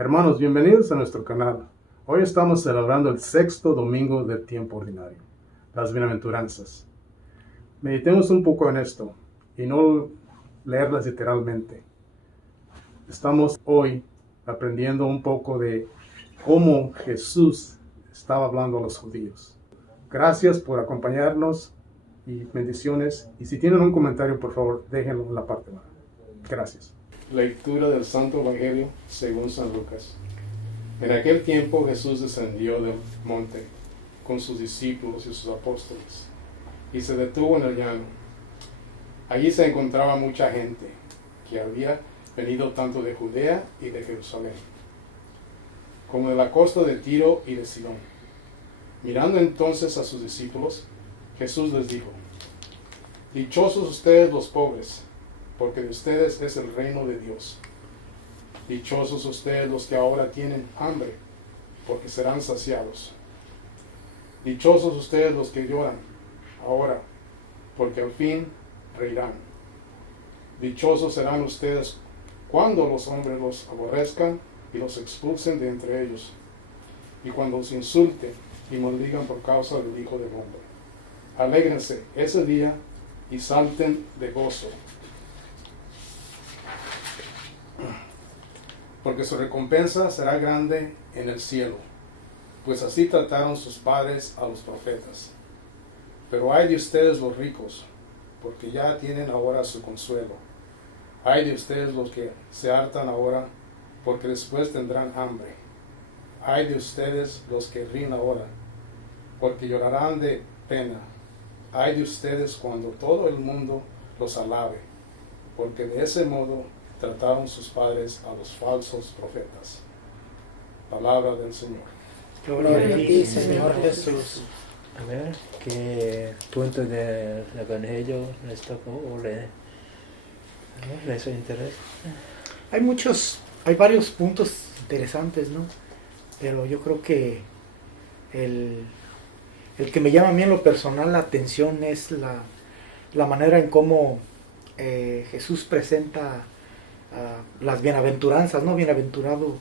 Hermanos, bienvenidos a nuestro canal. Hoy estamos celebrando el sexto domingo del tiempo ordinario, las bienaventuranzas. Meditemos un poco en esto y no leerlas literalmente. Estamos hoy aprendiendo un poco de cómo Jesús estaba hablando a los judíos. Gracias por acompañarnos y bendiciones. Y si tienen un comentario, por favor, déjenlo en la parte baja. Gracias. Lectura del Santo Evangelio según San Lucas. En aquel tiempo Jesús descendió del monte con sus discípulos y sus apóstoles y se detuvo en el llano. Allí se encontraba mucha gente que había venido tanto de Judea y de Jerusalén como de la costa de Tiro y de Sidón. Mirando entonces a sus discípulos, Jesús les dijo: Dichosos ustedes los pobres, porque de ustedes es el reino de Dios. Dichosos ustedes los que ahora tienen hambre, porque serán saciados. Dichosos ustedes los que lloran ahora, porque al fin reirán. Dichosos serán ustedes cuando los hombres los aborrezcan y los expulsen de entre ellos, y cuando los insulten y maldigan por causa del Hijo del Hombre. Alégrense ese día y salten de gozo, porque su recompensa será grande en el cielo, pues así trataron sus padres a los profetas. Pero ay de ustedes los ricos, porque ya tienen ahora su consuelo. Ay de ustedes los que se hartan ahora, porque después tendrán hambre. Ay de ustedes los que ríen ahora, porque llorarán de pena. Ay de ustedes cuando todo el mundo los alabe, porque de ese modo trataron sus padres a los falsos profetas. Palabra del Señor. Gloria a ti, Señor Jesús. A ver, ¿qué punto del Evangelio les tocó o les interesa? Hay varios puntos interesantes, ¿no? Pero yo creo que el que me llama a mí en lo personal la atención es la manera en cómo Jesús presenta las bienaventuranzas, ¿no? Bienaventurado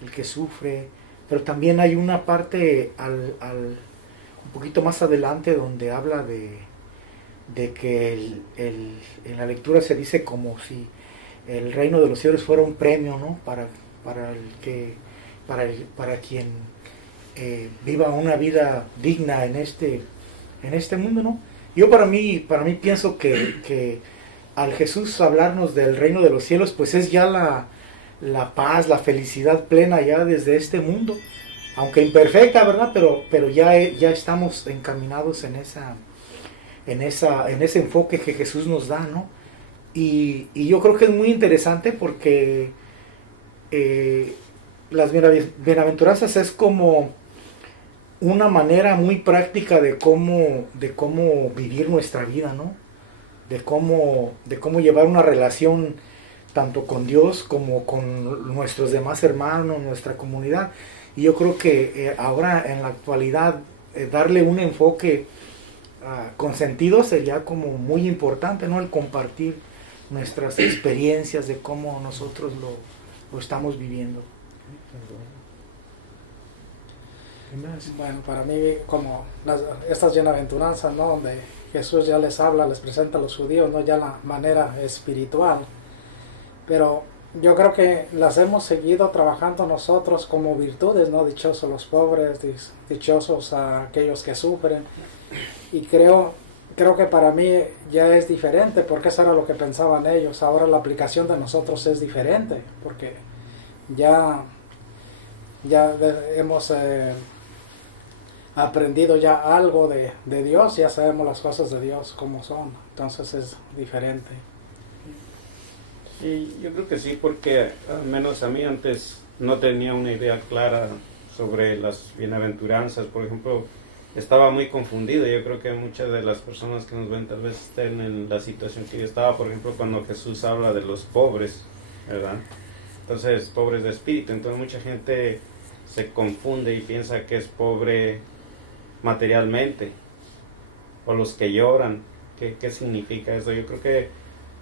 el que sufre, pero también hay una parte un poquito más adelante donde habla de que en la lectura se dice como si el reino de los cielos fuera un premio, ¿no? Para quien viva una vida digna en este mundo, ¿no? Yo para mí pienso que al Jesús hablarnos del reino de los cielos, pues es ya la paz, la felicidad plena ya desde este mundo, aunque imperfecta, ¿verdad? Pero ya estamos encaminados en ese enfoque que Jesús nos da, ¿no? Y yo creo que es muy interesante porque las bienaventuranzas es como una manera muy práctica de cómo vivir nuestra vida, ¿no? De cómo llevar una relación tanto con Dios como con nuestros demás hermanos, nuestra comunidad. Y yo creo que ahora en la actualidad darle un enfoque con sentido sería como muy importante, ¿no? El compartir nuestras experiencias de cómo nosotros lo estamos viviendo. ¿Qué más? Bueno, para mí, como estas bienaventuranzas, ¿no? Donde Jesús ya les habla, les presenta a los judíos, ¿no? Ya la manera espiritual. Pero yo creo que las hemos seguido trabajando nosotros como virtudes, ¿no? Dichosos los pobres, dichosos aquellos que sufren. Y creo que para mí ya es diferente, porque eso era lo que pensaban ellos. Ahora la aplicación de nosotros es diferente, porque ya hemos aprendido ya algo de Dios, ya sabemos las cosas de Dios como son, entonces es diferente. Y yo creo que sí, porque al menos a mí antes no tenía una idea clara sobre las bienaventuranzas. Por ejemplo, estaba muy confundido. Yo creo que muchas de las personas que nos ven tal vez estén en la situación que yo estaba, por ejemplo, cuando Jesús habla de los pobres, ¿verdad? Entonces, pobres de espíritu. Entonces mucha gente se confunde y piensa que es pobre materialmente, o los que lloran. ¿Qué significa eso? Yo creo que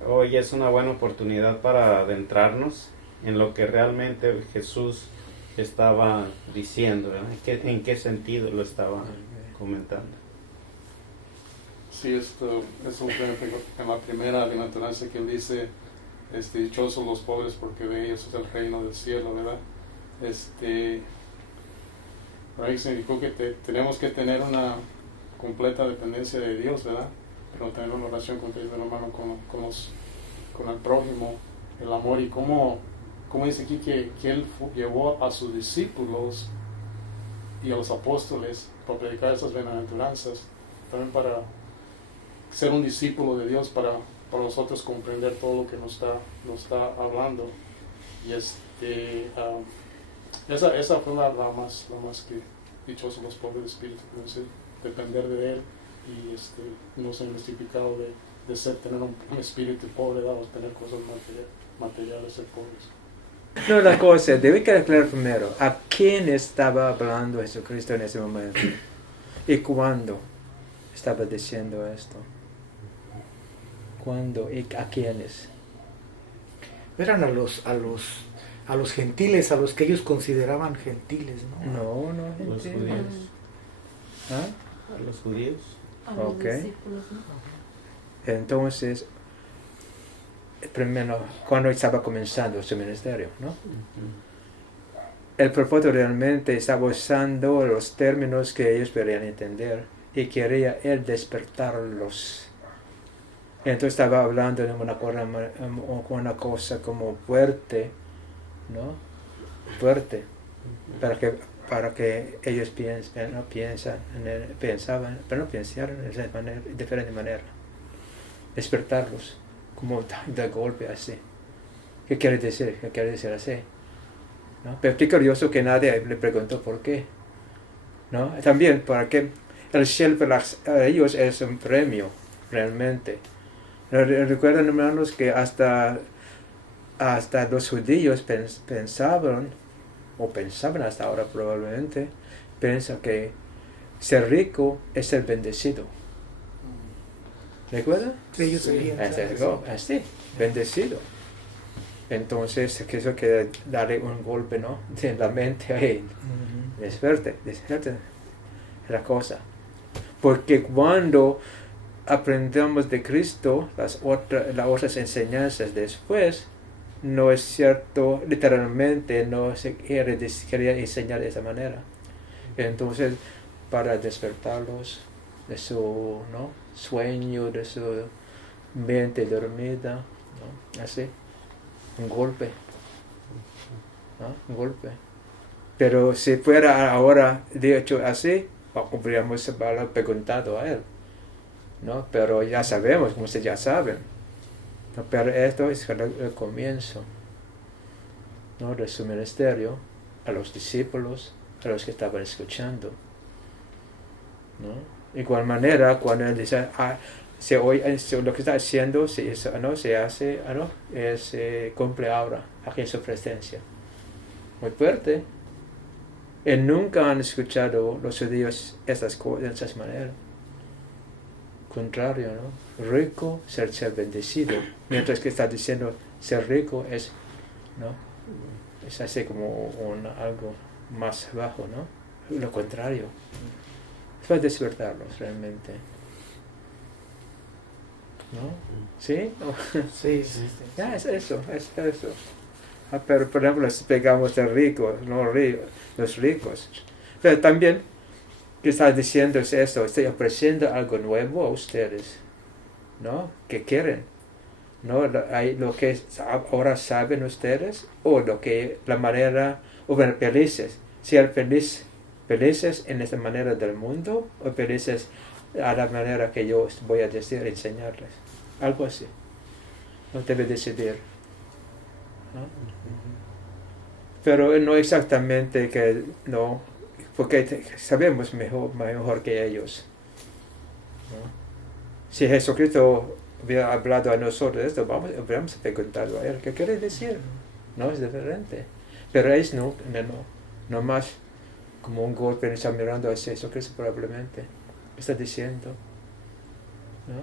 hoy es una buena oportunidad para adentrarnos en lo que realmente Jesús estaba diciendo, ¿verdad? ¿En qué sentido lo estaba comentando? Sí, esto es un ejemplo en la primera bienaventuranza que él dice, dichosos los pobres porque de ellos es el reino del cielo, ¿verdad? Ahí significó que tenemos que tener una completa dependencia de Dios, ¿verdad? Pero tener una relación con Cristo, hermano, con el prójimo, el amor, y como dice aquí que él llevó a sus discípulos y a los apóstoles para predicar esas bienaventuranzas, también para ser un discípulo de Dios, para nosotros comprender todo lo que nos está hablando. Y esa fue la más que dichosos los pobres de espíritu, depender de Él y no ser mystificado de tener un espíritu pobre, o tener cosas materiales, ser pobres. No, la cosa, debe quedar claro primero, ¿a quién estaba hablando Jesucristo en ese momento? ¿Y cuándo estaba diciendo esto? ¿Cuándo y a quiénes? Eran a los gentiles, a los que ellos consideraban gentiles, ¿no? No, Los gentiles. judíos. ¿Ah? A los judíos. A los Ok. discípulos, ¿no? Entonces, primero, cuando estaba comenzando su ministerio, ¿no? El propósito realmente estaba usando los términos que ellos podían entender y quería él despertarlos. Entonces estaba hablando de una cosa como fuerte, ¿no? Fuerte, para que ellos pensaban, pero no pensaran de diferente manera. Despertarlos, como de golpe así. ¿Qué quiere decir? ¿Qué quiere decir así? ¿No? Pero es curioso que nadie le preguntó por qué, ¿no? También para que el cielo para ellos es un premio, realmente. Recuerdan, hermanos, que hasta los judíos pensaban hasta ahora probablemente, piensan que ser rico es ser bendecido. ¿Recuerdan? Sí, ellos sabían. Así, bendecido. Entonces, que eso quiere darle un golpe, ¿no? En la mente, hey, despierte la cosa. Porque cuando aprendemos de Cristo, las otras enseñanzas después, no es cierto, literalmente no se quería enseñar de esa manera. Entonces, para despertarlos de su sueño, de su mente dormida, ¿no? Así, un golpe, ¿no? Un golpe. Pero si fuera ahora dicho así, habríamos preguntado a él, ¿no? Pero ya sabemos, como ustedes ya saben, ¿no? Pero esto es el comienzo, ¿no? De su ministerio a los discípulos, a los que estaban escuchando, ¿no? De igual manera, cuando él dice, lo que está haciendo se hace, cumple ahora, aquí en su presencia. Muy fuerte. Y nunca han escuchado los judíos estas cosas de esa manera. Contrario, ¿no? Rico, ser bendecido. Mientras que está diciendo, ser rico es, ¿no? Es así como algo más bajo, ¿no? Lo contrario. Es para despertarlos realmente. ¿No? ¿Sí? Sí. Ya, es eso. Pero por ejemplo, si pegamos de ricos, los ricos. Pero también, ¿qué está diciendo es eso? Estoy ofreciendo algo nuevo a ustedes, ¿no? ¿Qué quieren? ¿No? Lo que ahora saben ustedes, o la manera, o bueno, felices. Sean felices en esta manera del mundo, o felices a la manera que yo voy a decir, enseñarles. Algo así. No debe decidir, ¿no? Pero no exactamente que no, porque sabemos mejor que ellos, ¿no? Si Jesucristo hubiera hablado a nosotros esto, habríamos preguntado a él qué quiere decir. No es diferente. Pero ellos no más como un golpe, está mirando a Jesucristo probablemente. Está diciendo, ¿no?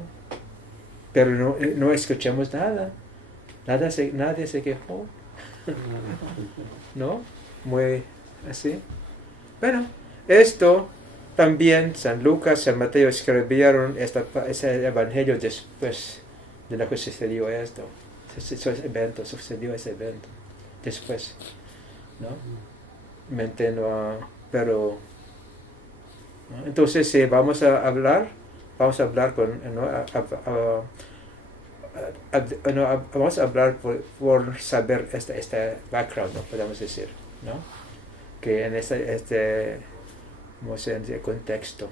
Pero no escuchamos nada. Nadie se quejó. ¿No? Muy Así. Bueno, esto también San Lucas, San Mateo escribieron ese evangelio después de lo que sucedió esto. Sucedió ese evento. Después, ¿no? Pero, ¿no? Entonces, vamos a hablar con, ¿no? Vamos a hablar por saber este background, ¿no? Podemos decir, ¿no? Que en este contexto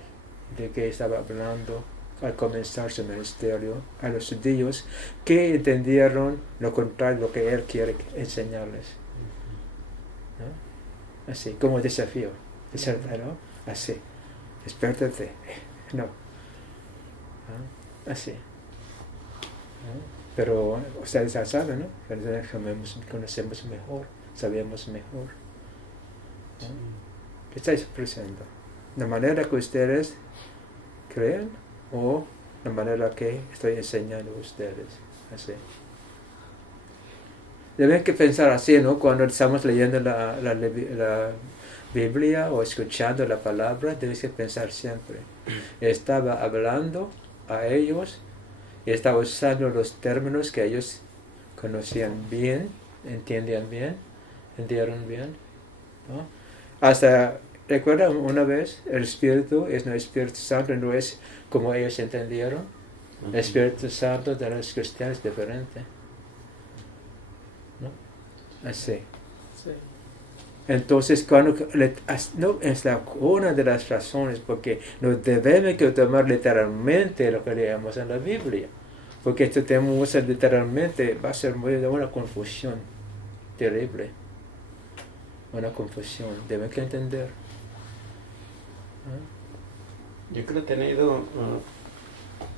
de que estaba hablando al comenzar su ministerio a los judíos que entendieron lo contrario de lo que él quiere enseñarles, ¿no? Así como desafío, ¿no? Así, despiértate, no, ¿no? Así, ¿no? Pero ustedes ya saben, ¿no? Conocemos mejor, sabemos mejor, ¿no? ¿Qué estáis ofreciendo? ¿La manera que ustedes creen o la manera que estoy enseñando a ustedes? Así. Deben que pensar así, ¿no? Cuando estamos leyendo la Biblia o escuchando la palabra, debes que pensar siempre. Estaba hablando a ellos y estaba usando los términos que ellos conocían bien, entendían bien, ¿no? Hasta, recuerda una vez, el Espíritu es no Espíritu Santo, no es como ellos entendieron. El Espíritu Santo de los cristianos es diferente, ¿no? Así. Sí. Entonces, no, es una de las razones porque no debemos que tomar literalmente lo que leemos en la Biblia. Porque esto tenemos literalmente, va a ser una confusión terrible. Una confusión, deben que entender. Yo creo que ha tenido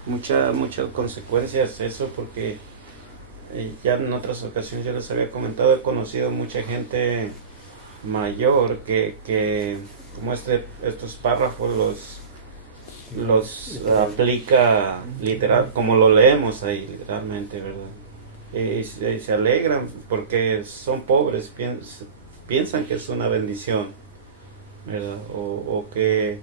muchas consecuencias eso, porque ya en otras ocasiones yo les había comentado, he conocido mucha gente mayor que como estos párrafos los aplica literal, como lo leemos ahí literalmente, ¿verdad? Y se alegran porque son pobres, piensan que es una bendición, ¿verdad? O que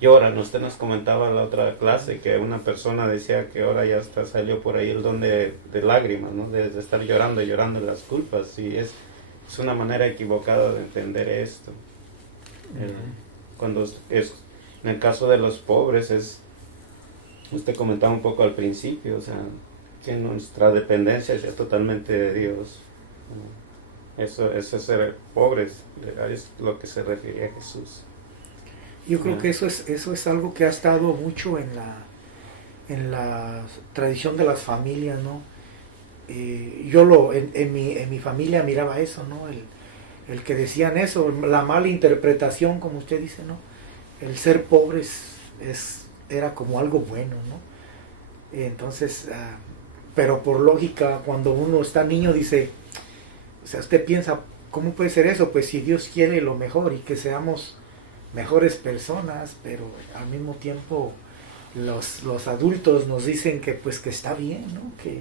lloran. Usted nos comentaba en la otra clase que una persona decía que ahora ya hasta salió por ahí el don de lágrimas, ¿no? De estar llorando y llorando las culpas, y es una manera equivocada de entender esto. Cuando es en el caso de los pobres, usted comentaba un poco al principio, o sea, que nuestra dependencia es totalmente de Dios. Eso es ser pobres, es lo que se refiere a Jesús. Yo creo que eso es algo que ha estado mucho en la tradición de las familias, ¿no? Yo en mi familia miraba eso, ¿no? El que decían eso, la mala interpretación, como usted dice, ¿no? El ser pobre era como algo bueno, ¿no? Entonces, pero por lógica, cuando uno está niño dice, o sea, usted piensa, ¿cómo puede ser eso? Pues si Dios quiere lo mejor y que seamos mejores personas, pero al mismo tiempo los adultos nos dicen que pues que está bien, ¿no? Que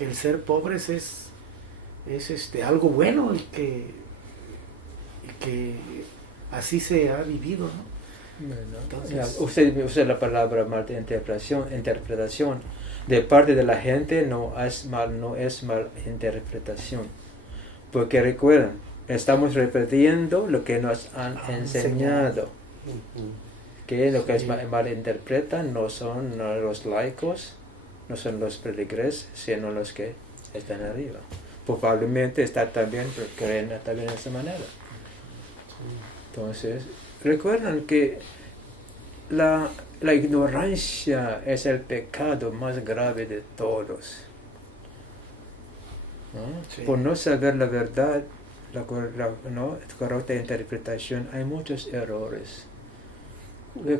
el ser pobres es algo bueno y que así se ha vivido, ¿no? Bueno, Entonces, usted usa la palabra interpretación. De parte de la gente no es mal interpretación. Porque recuerden, estamos repitiendo lo que nos han enseñado. Que lo que es mal interpretan no son los laicos, no son los feligreses, sino los que están arriba. Probablemente creen también de esa manera. Entonces, recuerden que la ignorancia es el pecado más grave de todos, ¿no? Sí. Por no saber la verdad, la correcta interpretación, hay muchos errores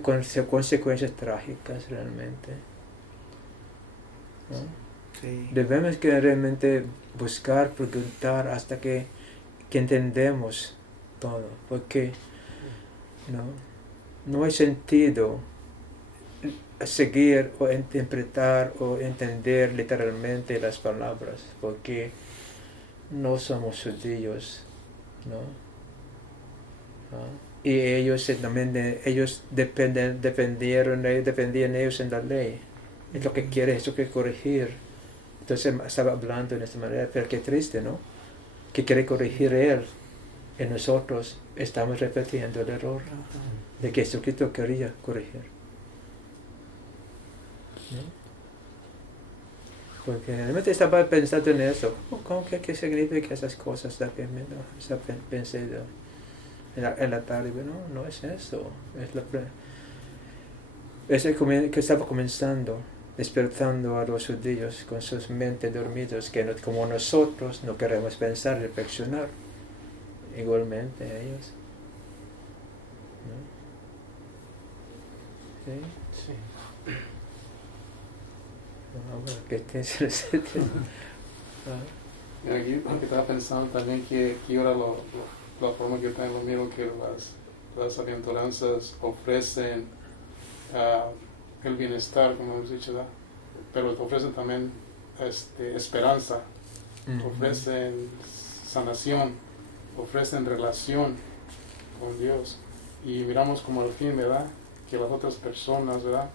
con consecuencias trágicas realmente, ¿no? sí. Debemos que realmente buscar, preguntar hasta que entendemos todo, porque no hay sentido seguir o interpretar o entender literalmente las palabras, porque no somos judíos, ¿no? Y ellos también, ellos defendían ellos en la ley. Es lo que quiere, es lo que corregir. Entonces estaba hablando de esta manera, pero qué triste, ¿no? Que quiere corregir Él. En nosotros estamos repitiendo el error de que Jesucristo quería corregir. ¿No? Porque realmente estaba pensando en eso. ¿Qué significa esas cosas también? ¿No? Pensé en la tarde, no es eso. Es el que estaba comenzando, despertando a los judíos con sus mentes dormidos, que como nosotros no queremos pensar, reflexionar. Igualmente ellos. ¿No? ¿Sí? Sí. ¿Qué te Y aquí estaba pensando también que ahora la forma que tengo miro que las aventuranzas ofrecen el bienestar, como hemos dicho, ¿verdad? Pero te ofrecen también esperanza, ofrecen sanación, ofrecen relación con Dios. Y miramos como al fin, ¿verdad? Que las otras personas, ¿verdad?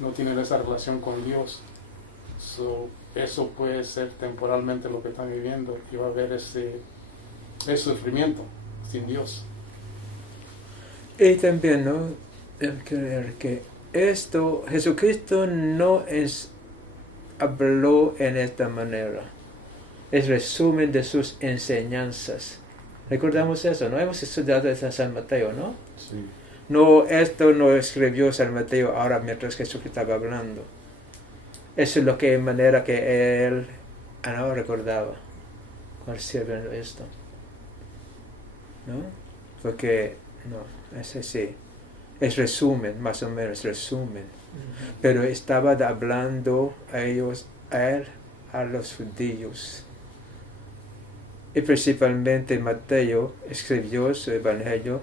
No tienen esa relación con Dios. Eso puede ser temporalmente lo que están viviendo y va a haber ese sufrimiento sin Dios. Y también, ¿no? El creer que Jesucristo no habló en esta manera. Es resumen de sus enseñanzas. Recordamos eso, ¿no? Hemos estudiado esa San Mateo, ¿no? Sí. No, esto no escribió San Mateo ahora mientras Jesucristo estaba hablando. Eso es lo que manera que él no recordaba cuando sirve esto. ¿No? Porque, no, ese sí. Es resumen, más o menos, resumen. Pero estaba hablando a él, a los judíos. Y principalmente Mateo escribió su evangelio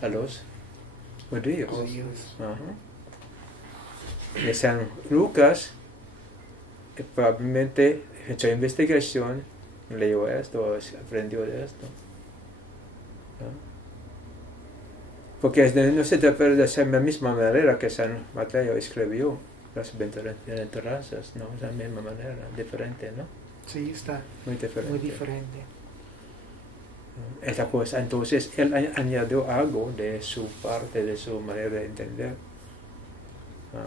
a los judíos. Y San Lucas probablemente hecho investigación, leyó esto, aprendió de esto. ¿No? Porque no se trata de hacer la misma manera que San Mateo escribió las bienaventuranzas, ¿no? Es la misma manera, diferente, ¿no? Sí, está Muy diferente. muy diferente. Esa cosa, entonces él añadió algo de su parte, de su manera de entender. ¿No?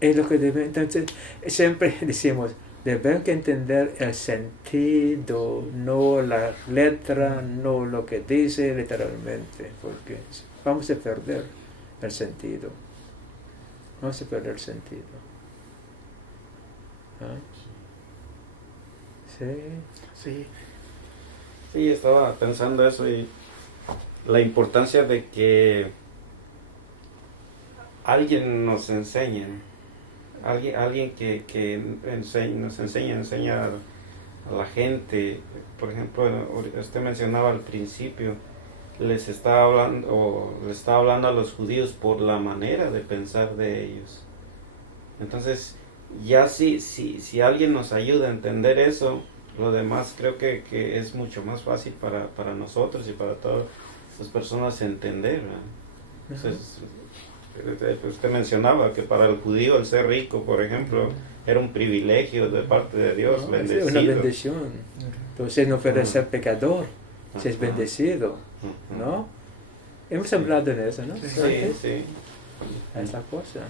Es lo que entonces siempre decimos, debemos que entender el sentido, no la letra, no lo que dice literalmente, porque vamos a perder el sentido. Vamos a perder el sentido. ¿Ah? Sí. Sí. Sí, estaba pensando eso y la importancia de que alguien nos enseñe, alguien que nos enseña a la gente. Por ejemplo, usted mencionaba al principio, les estaba hablando a los judíos por la manera de pensar de ellos. Entonces, ya si alguien nos ayuda a entender eso, lo demás creo que es mucho más fácil para nosotros y para todas las personas entender, ¿verdad? Entonces, usted mencionaba que para el judío el ser rico, por ejemplo, era un privilegio de parte de Dios, No, bendecido. es una bendición. Entonces no puede ser pecador si es bendecido, ¿no? Hemos hablado de eso, ¿no? Sí. Es la cosa.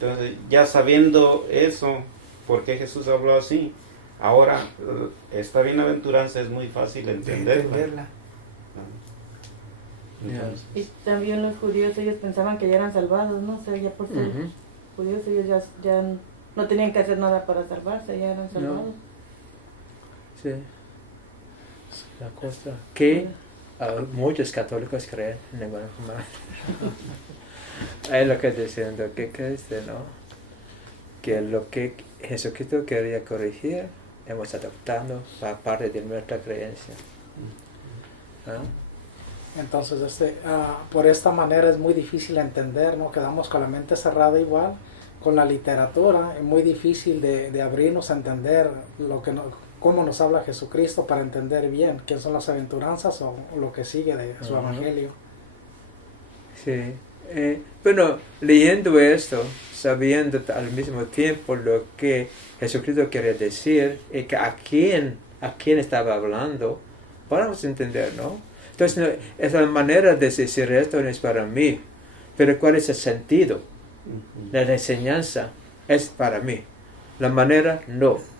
Entonces, ya sabiendo eso, ¿por qué Jesús habló así? Ahora, esta bienaventuranza es muy fácil de entenderla. Entonces, Y también los judíos, ellos pensaban que ya eran salvados, ¿no? O sea, ya por ser judíos, ellos ya no tenían que hacer nada para salvarse, ya eran salvados. No. Sí. La cosa que muchos católicos creen en el Evangelio. Es lo que diciendo, que crece, ¿no? Que lo que Jesucristo quería corregir, hemos adoptado para parte de nuestra creencia. ¿Ah? Entonces, por esta manera es muy difícil entender, ¿no? Quedamos con la mente cerrada igual. Con la literatura es muy difícil de abrirnos a entender cómo nos habla Jesucristo para entender bien qué son las aventuranzas o lo que sigue de su evangelio. Sí. Bueno, leyendo esto, sabiendo al mismo tiempo lo que Jesucristo quería decir y que a quién estaba hablando, podemos entender, ¿no? Entonces, no, es la manera de decir esto no es para mí, pero ¿cuál es el sentido? La enseñanza es para mí. La manera, no.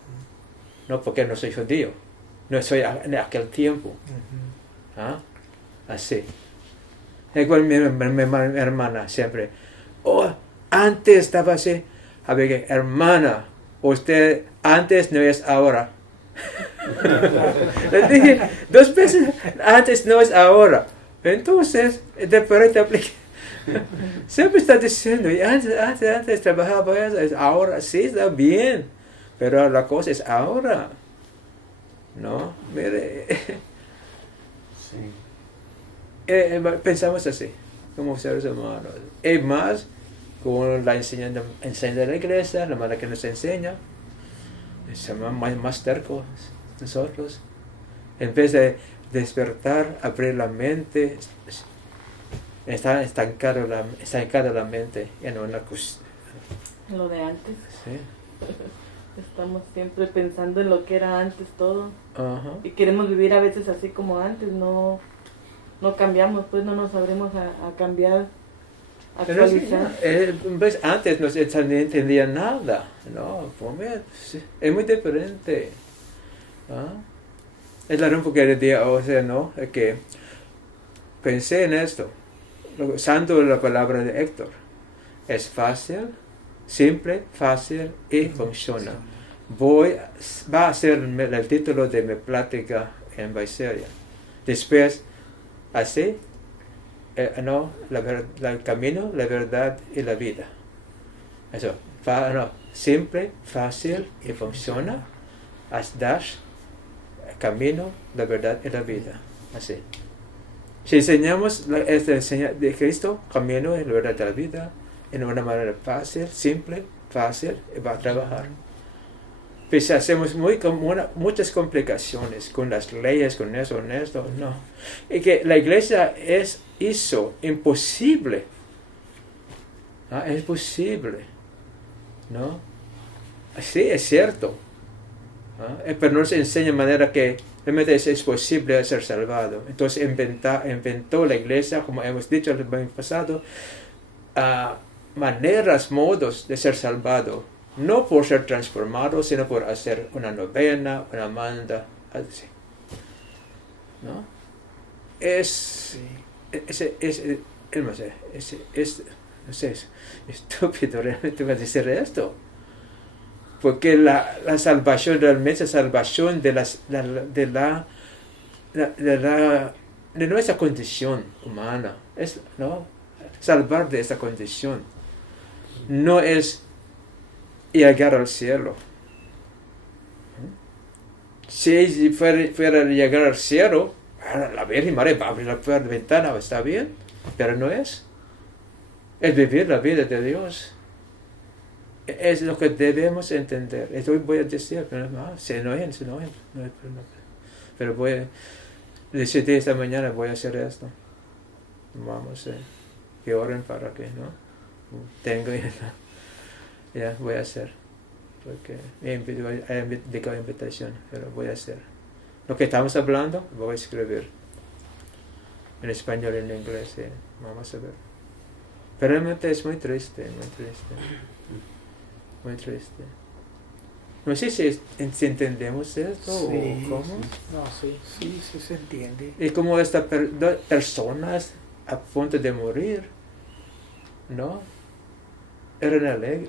No, porque no soy judío. No soy en aquel tiempo. ¿Ah? Así. Igual mi hermana siempre. Oh, antes estaba así. A ver, hermana, usted antes no es ahora. Le dije 2 veces, antes no es ahora. Entonces, diferente aplicación. Siempre está diciendo, y antes trabajaba eso, es ahora, sí está bien, pero la cosa es ahora. ¿No? Mire. Sí. Pensamos así, como seres humanos. Y más, con la enseñanza de la iglesia, la manera que nos enseña, somos más tercos nosotros. En vez de despertar, abrir la mente, está estancada la mente en una cosa. Lo de antes. Sí. Estamos siempre pensando en lo que era antes todo. Ajá. Y queremos vivir a veces así como antes, no cambiamos, pues no nos sabremos a cambiar, a Pero actualizar. pues antes no se entendía nada, ¿no? Pues, es muy diferente. ¿Ah? Es la razón porque el día, o sea, ¿no? Es que pensé en esto, usando la palabra de Héctor. Es fácil, simple, fácil y funciona. Va a ser el título de mi plática en Visalia. Después, así, no, el camino, la verdad y la vida. Eso, simple, fácil y funciona. Dash, el camino, la verdad y la vida. Así. Si enseñamos de Cristo, camino y la verdad de la vida, en una manera fácil, simple, fácil, y va a trabajar. Pues hacemos muchas complicaciones con las leyes, con eso, no. Y que la iglesia hizo imposible. Es posible, ¿no? Sí, es cierto. Pero no se enseña de manera que realmente es posible ser salvado. Entonces inventó la iglesia, como hemos dicho el año pasado, maneras, modos de ser salvado. No por ser transformado, sino por hacer una novena, una manda, así. ¿No? Es estúpido realmente decir esto. Porque la salvación realmente es salvación de nuestra condición humana. ¿No? Salvar de esa condición. No es llegar al cielo. Si fuera a llegar al cielo, la Virgen María va a abrir la ventana, está bien, pero no es. Es vivir la vida de Dios. Es lo que debemos entender. Esto voy a decir, pero pero voy a decidir esta mañana, voy a hacer esto. Vamos, que oren para que, ¿no? Ya, voy a hacer. Porque he indicado invitación, pero voy a hacer. Lo que estamos hablando, voy a escribir. En español y en inglés, vamos a ver. Pero realmente es muy triste, muy triste. Muy triste. No sé si entendemos esto Sí, o cómo. Sí. No, sí se entiende. Y como estas personas a punto de morir, ¿no?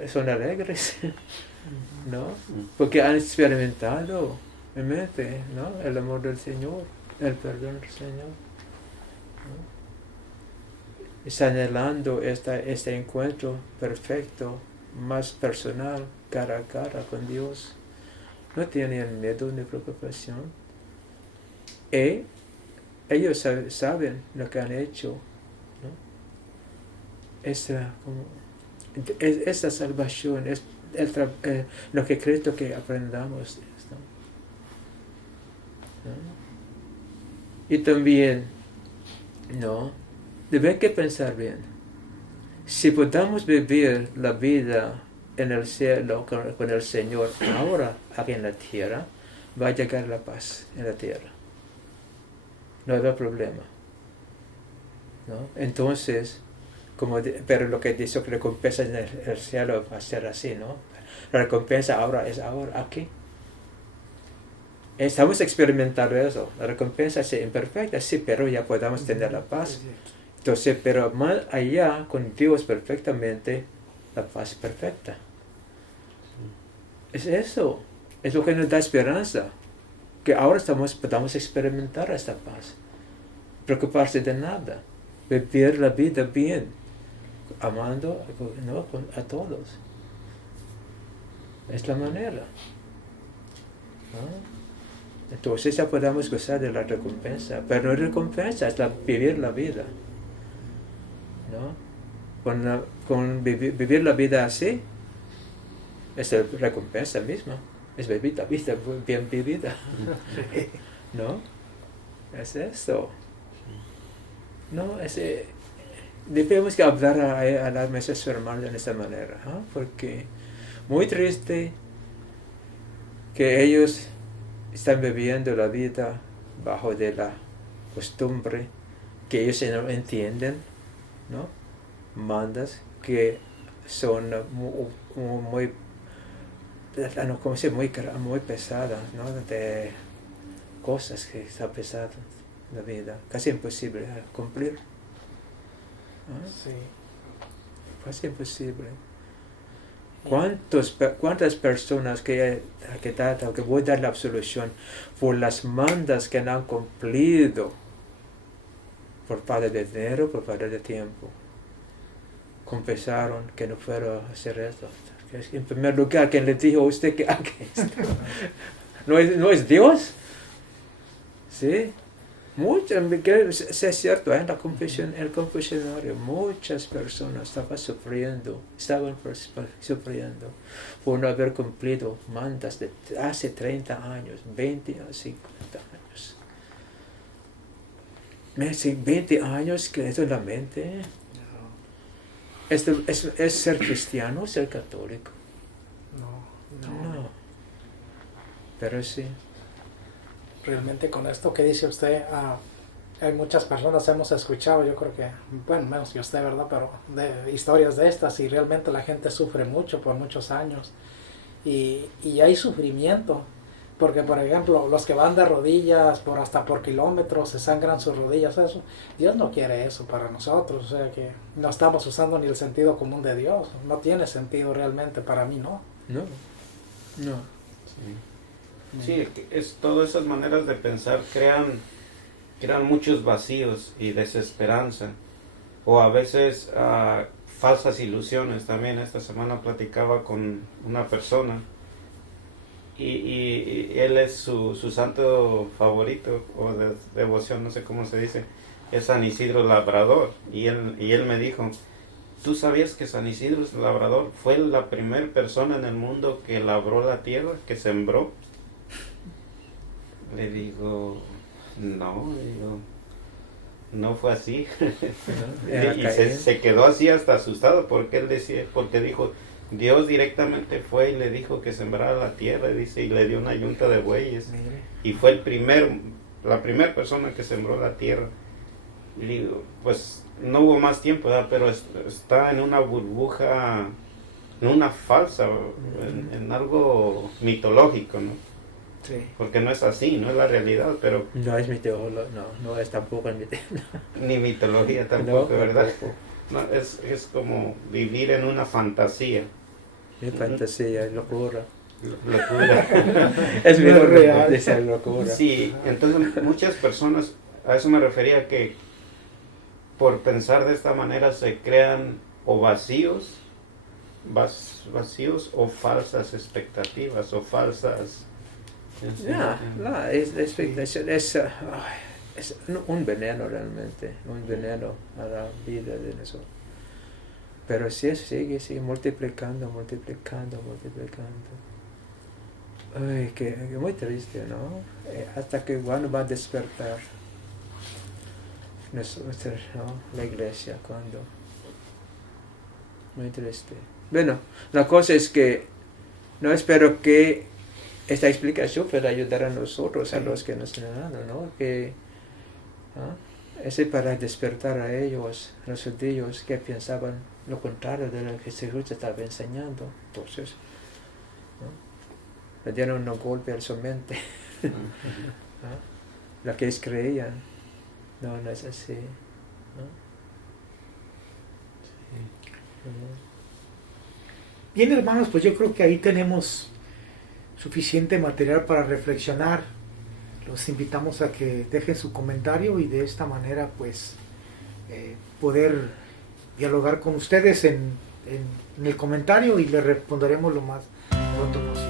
Son alegres, ¿no? Porque han experimentado realmente, ¿no? El amor del Señor, el perdón del Señor, ¿no? Está anhelando este encuentro perfecto, más personal, cara a cara con Dios. No tienen miedo ni preocupación. Y ellos saben lo que han hecho, ¿no? Esta salvación es lo que Cristo que aprendamos esto. Y también, ¿no? Deben que pensar bien. Si podamos vivir la vida en el cielo con el Señor ahora aquí en la tierra, va a llegar la paz en la tierra. No habrá problema, ¿no? Entonces, pero lo que dice que recompensa en el cielo va a ser así, ¿no? La recompensa ahora es ahora, aquí. Estamos experimentando eso. La recompensa es imperfecta, sí, pero ya podamos tener la paz. Entonces, pero más allá, con Dios perfectamente, la paz perfecta. Es eso. Es lo que nos da esperanza. Que ahora podamos experimentar esta paz. Preocuparse de nada. Vivir la vida bien. Amando, ¿no?, a todos. Es la manera, ¿no? Entonces ya podamos gozar de la recompensa. Pero no es recompensa, es vivir la vida, ¿no? Vivir la vida así es la recompensa misma. Es vivir la vida bien vivida, ¿no? Es eso. No, debemos que hablar a las mesas hermanas de esta manera, ¿no? Porque muy triste que ellos están viviendo la vida bajo de la costumbre que ellos no entienden, ¿no? Mandas que son muy muy pesadas, ¿no? De cosas que están pesadas la vida, casi imposible de cumplir, ¿no? Sí. Casi imposible. ¿Cuántas personas que voy a dar la absolución por las mandas que no han cumplido por falta de dinero, por falta de tiempo? Confesaron que no fueron a hacer esto. En primer lugar, ¿quién le dijo a usted que haga esto? ¿No es Dios? ¿Sí? Es cierto, en el confesionario muchas personas estaban sufriendo por no haber cumplido mandas de hace 30 años, 20 a 50 años. Hace 20 años que eso en la mente. ¿Es ser cristiano, ser católico? No. Pero sí. Realmente con esto que dice usted, hay muchas personas hemos escuchado, yo creo que, bueno, menos que usted, ¿verdad? Pero de historias de estas, y realmente la gente sufre mucho por muchos años. Y hay sufrimiento, porque por ejemplo, los que van de rodillas hasta por kilómetros, se sangran sus rodillas, eso, Dios no quiere eso para nosotros, o sea que no estamos usando ni el sentido común de Dios, no tiene sentido realmente, para mí no. No. Sí, todas esas maneras de pensar crean muchos vacíos y desesperanza, o a veces falsas ilusiones. También esta semana platicaba con una persona y él es su santo favorito o de devoción, no sé cómo se dice, es San Isidro Labrador, y él me dijo: ¿tú sabías que San Isidro Labrador fue la primera persona en el mundo que labró la tierra, que sembró? Le digo, no fue así. Y se quedó así hasta asustado porque dijo, Dios directamente fue y le dijo que sembrara la tierra, dice, y le dio una yunta de bueyes. Y fue la primera persona que sembró la tierra. Y digo, pues no hubo más tiempo, ¿verdad? Pero está en una burbuja, en una falsa, en algo mitológico, ¿no? Sí. Porque no es así, no es la realidad, pero... No es mitología, no es tampoco ni mitología tampoco, no, ¿verdad? Tampoco. No, es como vivir en una fantasía. Es fantasía, es locura. Locura. Es No es real. de ser locura. Sí, entonces muchas personas, a eso me refería, que por pensar de esta manera se crean o vacíos o falsas expectativas o falsas... Es un veneno realmente, un veneno a la vida de nosotros. Pero sí, sigue multiplicando. Ay, que muy triste, ¿no? Hasta que uno va a despertar, nosotros, ¿no? La iglesia, cuando... Muy triste. Bueno, la cosa es que no espero que esta explicación pueda ayudar a nosotros, a los que nos han dado, ¿no? Que, ¿no? Es para despertar a ellos, a los judíos que pensaban lo contrario de lo que Jesús estaba enseñando. Entonces, ¿no? Le dieron un golpe a su mente. ¿No? Lo que ellos creían, no es así. ¿No? Sí. Bien, hermanos, pues yo creo que ahí tenemos suficiente material para reflexionar. Los invitamos a que dejen su comentario y de esta manera pues poder dialogar con ustedes en el comentario y les responderemos lo más pronto posible.